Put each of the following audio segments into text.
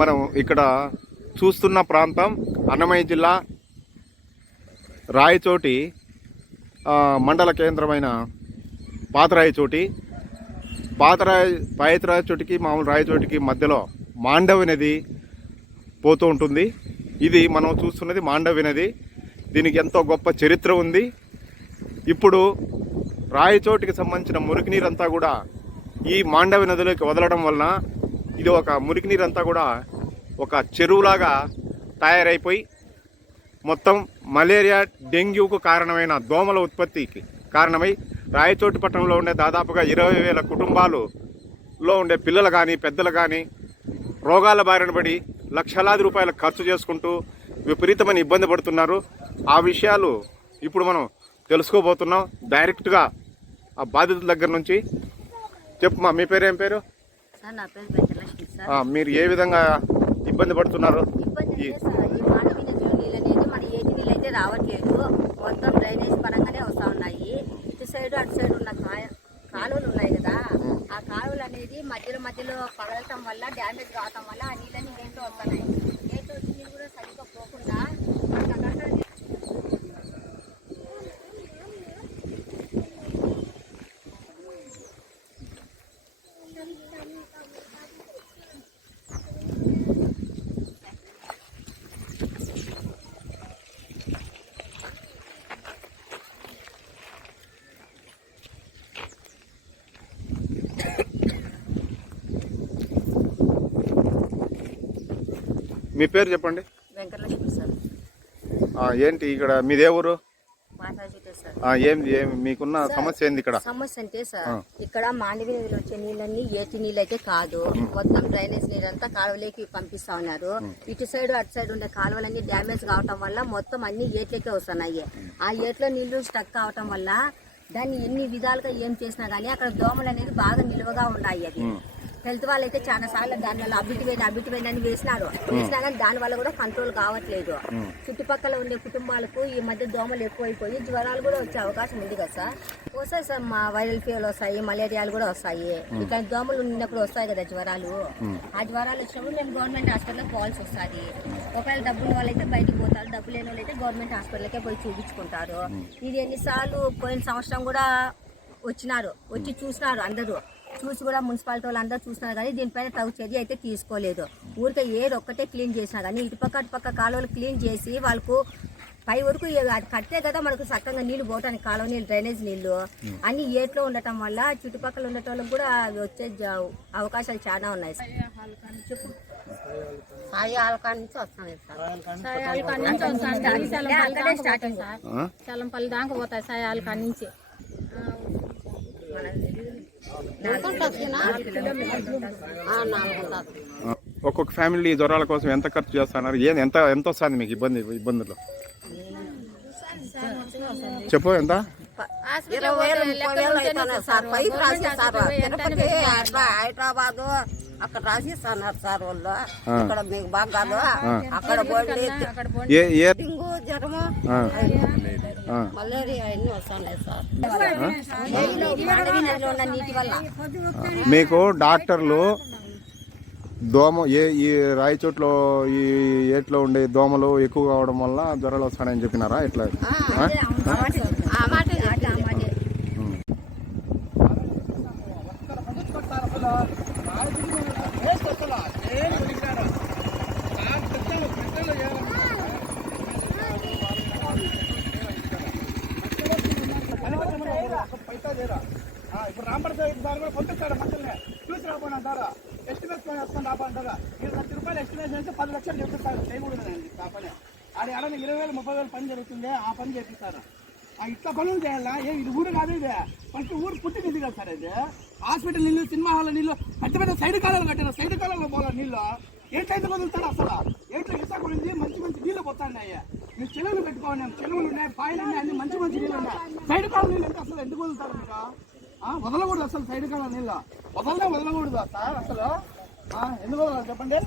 మనం ఇక్కడ చూస్తున్న ప్రాంతం అన్నమయ్య జిల్లా రాయచోటి మండల కేంద్రమైన పాతరాయచోటి. పాతరాయ పాయతరాయచోటికి మామూలు రాయచోటికి మధ్యలో మాండవి నది పోతూ ఉంటుంది. ఇది మనం చూస్తున్నది మాండవి నది. దీనికి ఎంతో గొప్ప చరిత్ర ఉంది. ఇప్పుడు రాయచోటికి సంబంధించిన మురికి నీరంతా కూడా ఈ మాండవి నదిలోకి వదలడం వలన ఇది ఒక మురికి నీరంతా కూడా ఒక చెరువులాగా తయారైపోయి మొత్తం మలేరియా డెంగ్యూకు కారణమైన దోమల ఉత్పత్తికి కారణమై రాయచోటి పట్టణంలో ఉండే దాదాపుగా ఇరవై వేల కుటుంబాలులో ఉండే పిల్లలు కానీ పెద్దలు కానీ రోగాల బారిన పడి లక్షలాది రూపాయలు ఖర్చు చేసుకుంటూ విపరీతమైన ఇబ్బంది పడుతున్నారు. ఆ విషయాలు ఇప్పుడు మనం తెలుసుకోబోతున్నాం. డైరెక్ట్గా ఆ బాధితుల దగ్గర నుంచి. చెప్పుమా మీ పేరు ఏం పేరు? మీరు ఏ విధంగా ఇబ్బంది పడుతున్నారు? రావట్లేదు. మొత్తం డ్రైనేజ్ పరంగానే వస్తూ ఉన్నాయి. ఇటు సైడ్ అటు సైడ్ ఉన్న కాయ కాలువలు ఉన్నాయి కదా ఆ కాలువలు అనేది మధ్యలో మధ్యలో పగలటం వల్ల డ్యామేజ్ కావటం వల్ల ఆ నీళ్ళని ఏంటో వస్తున్నాయి ఏంటో వచ్చి నీళ్ళు కూడా సరిగ్గా పోకుండా మనకు అక్కడక్కడ మీ పేరు చెప్పండి. వెంకటలక్ష్మి సార్. ఏంటి ఇక్కడ మీదే ఊరు? మాట్లాడుతుంటే సార్. ఆ, ఏం ఏం మీకున్న సమస్య ఏంది ఇక్కడ? సమస్య అంటే సార్. ఇక్కడ మాండవి నదిలో వచ్చే నీళ్ళన్నీ ఏటి నీళ్ళు అయితే కాదు మొత్తం డ్రైనేజ్ నీళ్ళంతా కాలువలోకి పంపిస్తా ఉన్నారు. ఇటు సైడ్ అటు సైడ్ ఉండే కాలువలన్నీ డ్యామేజ్ కావటం వల్ల మొత్తం అన్ని ఏట్లకే వస్తున్నాయి. ఆ ఏట్లో నీళ్ళు స్టక్ కావటం వల్ల దాన్ని ఎన్ని విధాలుగా ఏం చేసినా కానీ అక్కడ దోమలు అనేది బాగా నిలువగా ఉన్నాయి అది హెల్త్ వాళ్ళు అయితే చాలా సార్లు దాని వల్ల అభిటి పోయింది అని వేసినారు. వేసినా కానీ దాని వల్ల కూడా కంట్రోల్ కావట్లేదు. చుట్టుపక్కల ఉండే కుటుంబాలకు ఈ మధ్య దోమలు ఎక్కువైపోయి జ్వరాలు కూడా వచ్చే అవకాశం ఉంది కదా సార్. వస్తాయి సార్ మా వైరల్ ఫీవర్లు వస్తాయి మలేరియాలు కూడా వస్తాయి. ఇట్లా దోమలు ఉన్నప్పుడు వస్తాయి కదా జ్వరాలు. ఆ జ్వరాలు వచ్చినప్పుడు మేము గవర్నమెంట్ హాస్పిటల్కి పోవాల్సి వస్తుంది ఒకవేళ డబ్బులు వాళ్ళైతే బయటికి పోతారు. డబ్బు లేని వాళ్ళైతే గవర్నమెంట్ హాస్పిటల్కే పోయి చూపించుకుంటారు. ఇది ఎన్నిసార్లు పోయిన సంవత్సరం కూడా వచ్చినారు. వచ్చి చూసినారు అందరూ. చూసి కూడా మున్సిపాలిటీ వాళ్ళు అందరూ చూస్తున్నారు కానీ దీనిపైన తగు చర్య అయితే తీసుకోలేదు. ఊరికే ఏది ఒక్కటే క్లీన్ చేసినా కానీ ఇటుపక్క అటుపక్క కాలువలు క్లీన్ చేసి వాళ్ళకు పై వరకు అది కట్టే కదా మనకు చక్కగా నీళ్ళు పోవటానికి కాలువ నీళ్ళు డ్రైనేజ్ నీళ్ళు అన్ని ఏట్లో ఉండటం వల్ల చుట్టుపక్కల ఉండటం కూడా అవి వచ్చే అవకాశాలు చాలా ఉన్నాయి. సార్. సాయి ఆలకాడ నుంచి వస్తున్నాయి సార్. సాయాలకాడ నుంచి వస్తాను స్టార్టింగ్? చలంపల్లి దాకా పోతాయి సాయాలకాడ నుంచి. ఒక్కొక్క ఫ్యామిలీ జ్వరాల కోసం ఎంత ఖర్చు చేస్తున్నారు? ఏం ఎంత ఎంత వస్తుంది మీకు ఇబ్బంది ఇబ్బందులు? చెప్పు ఎంత? హైదరాబాద్ అక్కడ రాసిస్తున్నారు సార్ వాళ్ళు. ఇక్కడ మీకు బాగా కాదు అక్కడ జ్వరము? ఆ, ఆ. మలేరియా అన్ని వస్తున్నాయి సార్. మాండవి నదిలో ఉన్న నీటి వల్ల మీకు డాక్టర్లు దోమ ఏ ఈ రాయి చోట్లో ఈ ఏట్లో ఉండే దోమలు ఎక్కువ కావడం వల్ల జ్వరాలు వస్తాయని చెప్పినారా? ఎట్లా ఆ? ఆ మాట ఇప్పుడు రాంబర్ సార్ కూడా పంపిస్తాడు మనుషుల్ని చూసి రాబోనా సార్ ఎస్టిమేషన్ మీరు లక్ష రూపాయలు ఎస్టిమేషన్ అయితే పది లక్షలు చెప్పిస్తారు చేయకూడదండి ఆ పని అది ఎడ ఇరవై వేలు ముప్పై వేలు పని జరుగుతుంది ఆ పని చేపిస్తారు? ఆ ఇట్లా పనులు చేయాలా? ఏ ఇది ఊరు కాదు ఇది. ఫస్ట్ ఊరు పుట్టింది కదా సార్ ఇది. హాస్పిటల్ నీళ్ళు సినిమా హాల్ నీళ్ళు పెద్ద పెద్ద సైడ్ కాలాలు కట్టారు. సైడ్ కాలంలో పోవాలి నీళ్ళు. ఏంటైతే వదులుతాడు అసలు? ఏంటో ఇసా ఉంది మంచి మంచి నీళ్ళు పోతాయి మీరు చెరువులు పెట్టుకోండి. చెరువులు ఉన్నాయి పాయలు ఉన్నాయి అన్ని మంచి మంచి నీళ్ళు ఉన్నాయి. సైడ్ కాలం నీళ్ళు అంటే అసలు ఎందుకు వదులుతారు మీరు? ఆ, వదలకూడదు అసలు సైడ్ కాలం నీళ్ళు వదలనే వదలకూడదు సార్ అసలు. ఎందుకు చెప్పండి.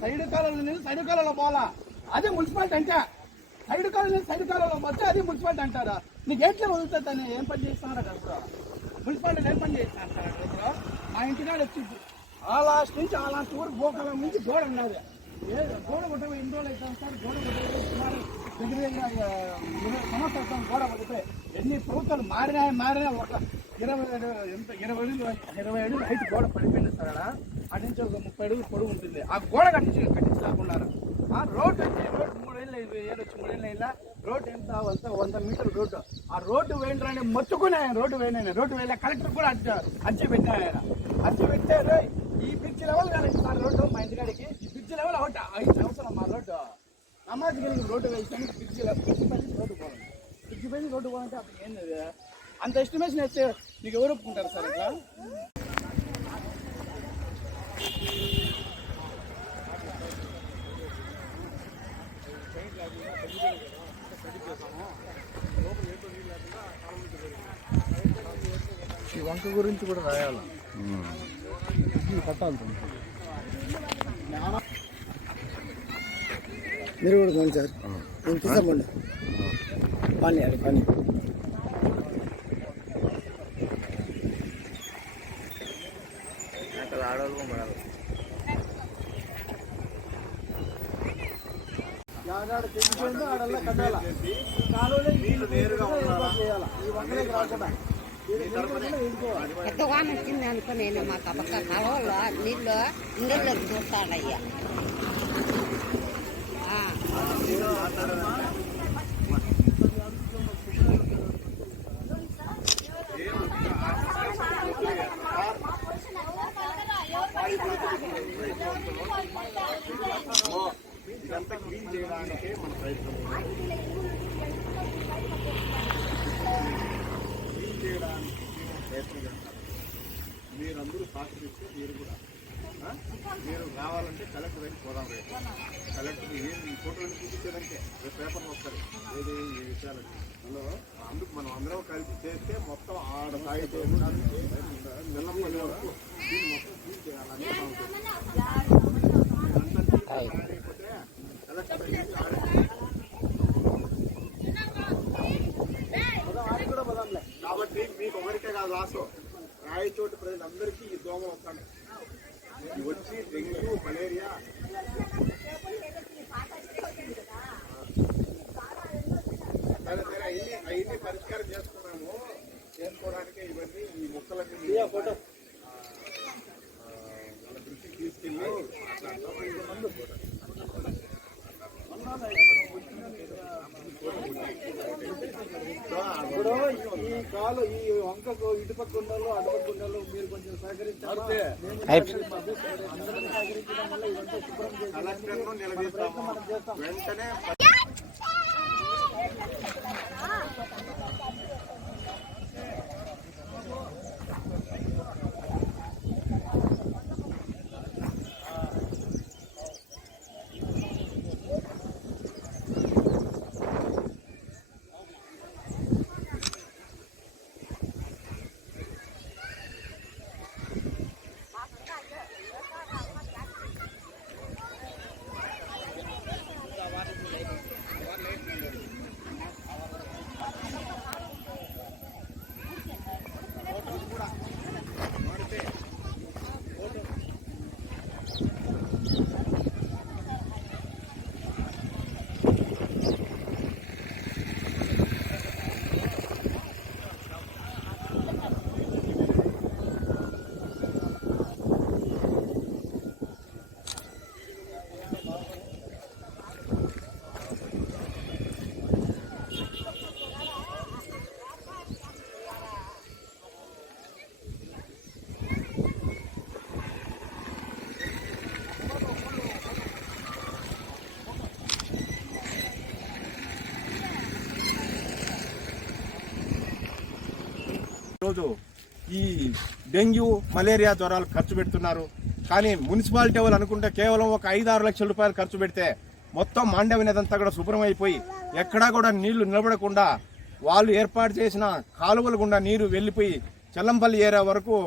సైడ్ కాలంలో నీళ్ళు సైడ్ కాలంలో పోవాలా? అదే మున్సిపాలిటీ అంటే. సైడ్ కాలంలో సైడ్ కాలంలో పోతే అది మున్సిపాలిటీ అంటారా? నీకు ఎట్లా వదులుతుంది ఏం పని చేస్తున్నారు అక్కడ మున్సిపాలిటీ ఏం పని చేస్తున్నారు సార్ అక్కడ మా ఇంటికాడ వచ్చి ఆ లాస్ట్ నుంచి ఆ లాస్ట్ వరకు గోకాలం నుంచి గోడ ఉన్నది. ఏ గోడ కొట్టవి ఎన్ని రోజులు అవుతాం సార్? గోడ కొట్టవి సుమారు దగ్గర ఇరవై సంవత్సరాలు గోడ కొట్టిపోయి ఎన్ని ప్రభుత్వాలు మారినా మారినా ఒక ఇరవై ఎంత? ఇరవై అడుగులు ఇరవై అడుగులు హైట్ గోడ పడిపోయింది సార్ ఆడ అటు నుంచి ఒక ముప్పై అడుగులు పొడుగు ఉంటుంది. ఆ గోడ కట్టించి కట్టించలేకున్నారు ఆ రోడ్డు వచ్చి రోడ్డు మూడేళ్ళు అయింది, ఏడు వచ్చి మూడేళ్ళు అయినా రోడ్డు ఎంత వంద వంద మీటర్లు రోడ్డు. ఆ రోడ్డు వేయండి మొత్తుకునే ఆయన రోడ్డు వేయను రోడ్డు వేయలే కలెక్టర్ కూడా అర్జీ అర్జీ పెట్టాను ఆయన. అర్జీ పెడితే ఈ బ్రిడ్జ్ లెవెల్ కానీ సార్ రోడ్డు మా ఇంటికాడికి. ఈ బ్రిడ్జ్ లెవెల్ అవుట్ ఐదు సంవత్సరం మా రోడ్డు. నమాజ్ కలిగి రోడ్డు వేసాను బ్రిడ్జ్ బ్రిడ్జ్ పైన రోడ్డు పోవాలి. బ్రిడ్జ్ పైన రోడ్డు పోవాలంటే అప్పుడు ఏంది లేదు అంత ఎస్టిమేషన్ వేస్తే నీకు ఎవరు ఒప్పుకుంటారు సార్ ఇట్లా? ఈ వంక గురించి కూడా రాయాలి కట్టాలి మీరు కూడా పోండి సార్ నేను తీసుకోండి పని అది పని నీళ్ళు నేరుగా ఉండాలా? ఈ వంకలోకి రాకుండా పెద్ద వాన వచ్చింది అనుకో నేను మా పక్క కాలంలో నీళ్ళు నీళ్ళకి చూస్తాడయ్యా ఇదంతా క్లీన్ చేయడానికే మన ప్రయత్నం క్లీన్ చేయడానికి ప్రయత్నం చేస్తాం. మీరందరూ సహకరిస్తే మీరు కూడా? మీరు కావాలంటే కలెక్టర్ దగ్గర పోదాం రేపు. కలెక్టర్ ఏం ఫోటోలు చూపించేదంటే రేపు పేపర్లు వస్తారు ఏది ఈ విషయాలు అందులో అందుకు మనం అందరం కలిసి చేస్తే మొత్తం ఆడ తాగితే నిలబడే వరకు దీన్ని మొత్తం క్లీన్ చేయాలని కలెక్టర్ దగ్గరికి ఆడే కాబట్టి మీకు ఒకరికే కాదు లాసు రాయచోటి ప్రజలందరికీ ఈ దోమ వస్తాయి ఇది వచ్చి డెంగ్యూ మలేరియా సరే సరే అవన్నీ అవన్నీ పరిష్కారం చేసుకున్నాము చేసుకోవడానికి ఇవన్నీ ఈ మొక్కలన్నీ ఫోటో తీసుకెళ్ళి ఇప్పుడు ఈ కాలు ఈ వంకకు ఇటు పక్క ఉండాలో అటు పక్క ఉండాలో మీరు కొంచెం సహకరించాలి? అందరం సహకరించడం వల్ల ఇదంతా శుభ్రం చేసి నిలదీస్తాము. ఈరోజు ఈ డెంగ్యూ మలేరియా జ్వరాలు ఖర్చు పెడుతున్నారు. కానీ మున్సిపాలిటీ వాళ్ళు అనుకుంటే కేవలం ఒక ఐదు ఆరు లక్షల రూపాయలు ఖర్చు పెడితే మొత్తం మాండవినదంతా కూడా శుభ్రం అయిపోయి ఎక్కడా కూడా నీళ్ళు నిలబడకుండా వాళ్ళు ఏర్పాటు చేసిన కాలువల గుండా నీరు వెళ్ళిపోయి చెల్లంపల్లి ఏరియా వరకు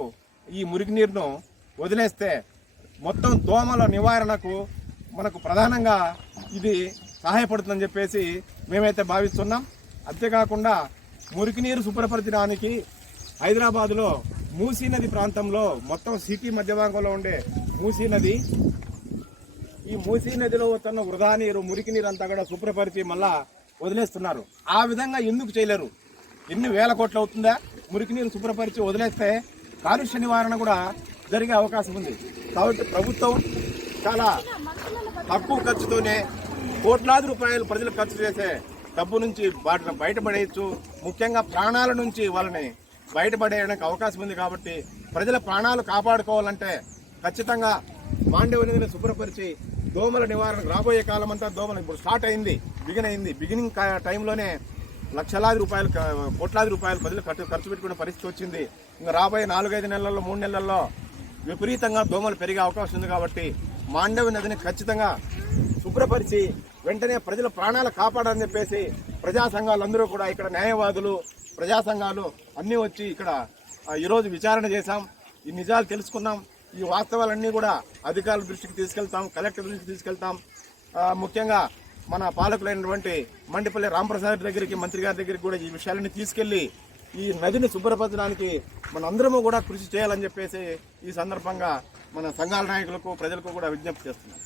ఈ మురికి నీరును వదిలేస్తే మొత్తం దోమల నివారణకు మనకు ప్రధానంగా ఇది సహాయపడుతుందని చెప్పేసి మేమైతే భావిస్తున్నాం. అంతేకాకుండా మురికి నీరు శుభ్రపరచడానికి హైదరాబాద్లో మూసీ నది ప్రాంతంలో మొత్తం సిటీ మధ్య భాగంలో ఉండే మూసీ నది. ఈ మూసీ నదిలో వస్తున్న వృధా నీరు మురికి నీరు అంతా కూడా శుభ్రపరిచి మళ్ళా వదిలేస్తున్నారు. ఆ విధంగా ఎందుకు చేయలేరు? ఎన్ని వేల కోట్లు అవుతుందా? మురికి నీరు శుభ్రపరిచి వదిలేస్తే కాలుష్య నివారణ కూడా జరిగే అవకాశం ఉంది. కాబట్టి ప్రభుత్వం చాలా తక్కువ ఖర్చుతోనే కోట్లాది రూపాయలు ప్రజలు ఖర్చు చేసే డబ్బు నుంచి వాటిని బయటపడేయచ్చు. ముఖ్యంగా ప్రాణాల నుంచి వాళ్ళని బయటపడేయడానికి అవకాశం ఉంది కాబట్టి ప్రజల ప్రాణాలు కాపాడుకోవాలంటే ఖచ్చితంగా మాండవ నదిని శుభ్రపరిచి దోమల నివారణకు రాబోయే కాలం అంతా దోమలు ఇప్పుడు స్టార్ట్ అయింది బిగిన్ అయింది. బిగినింగ్ టైంలోనే లక్షలాది రూపాయలు కోట్లాది రూపాయలు ప్రజలు ఖర్చు ఖర్చు పెట్టుకునే పరిస్థితి వచ్చింది. ఇంకా రాబోయే నాలుగైదు నెలల్లో మూడు నెలల్లో విపరీతంగా దోమలు పెరిగే అవకాశం ఉంది కాబట్టి మాండవి నదిని ఖచ్చితంగా శుభ్రపరిచి వెంటనే ప్రజల ప్రాణాలు కాపాడాలని చెప్పేసి ప్రజా సంఘాలందరూ కూడా ఇక్కడ న్యాయవాదులు ప్రజా సంఘాలు అన్నీ వచ్చి ఇక్కడ ఈరోజు విచారణ చేశాం. ఈ నిజాలు తెలుసుకున్నాం. ఈ వాస్తవాలన్నీ కూడా అధికారుల దృష్టికి తీసుకెళ్తాం కలెక్టర్ దృష్టికి తీసుకెళ్తాం. ముఖ్యంగా మన పాలకులైనటువంటి మండిపల్లి రాంప్రసాద్ దగ్గరికి మంత్రి గారి దగ్గరికి కూడా ఈ విషయాలన్నీ తీసుకెళ్ళి ఈ నదిని శుభ్రపరచడానికి మనందరము కూడా కృషి చేయాలని చెప్పేసి ఈ సందర్భంగా మన సంఘాల నాయకులకు ప్రజలకు కూడా విజ్ఞప్తి చేస్తున్నాం.